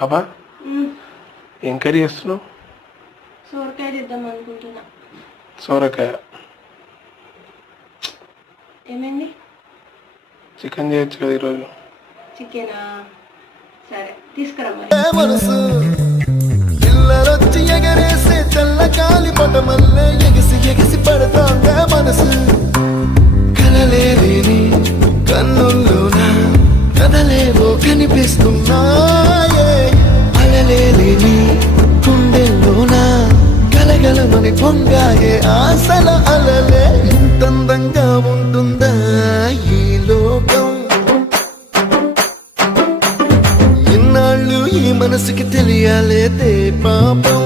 పాపా ఏం కర్రీ చేస్తున్నావు? సోరకాయ చేద్దాం అనుకుంటున్నా. సోరకాయ ఏమైంది? చికెన్ చేయొచ్చు కదా ఈరోజు. చికెనా? సరే తీసుకురా మరి. మనసు పిల్లలొచ్చి ఎగరేసే చల్లగాలి పటమల్లే ఎగిసి ఎగిసి పడతాంగా మనసు. కలలేని కన్నుల్లోన కదలేవో కనిపిస్తున్నాయే. అలలేని గుండెల్లోన గలగలమని పొంగాయే ఆశల అలలే. ఇంతందంగా ఉంటుందా ఈ లోకం? ఇన్నాళ్ళు ఈ మనసుకి తెలియాలేదే పాపం.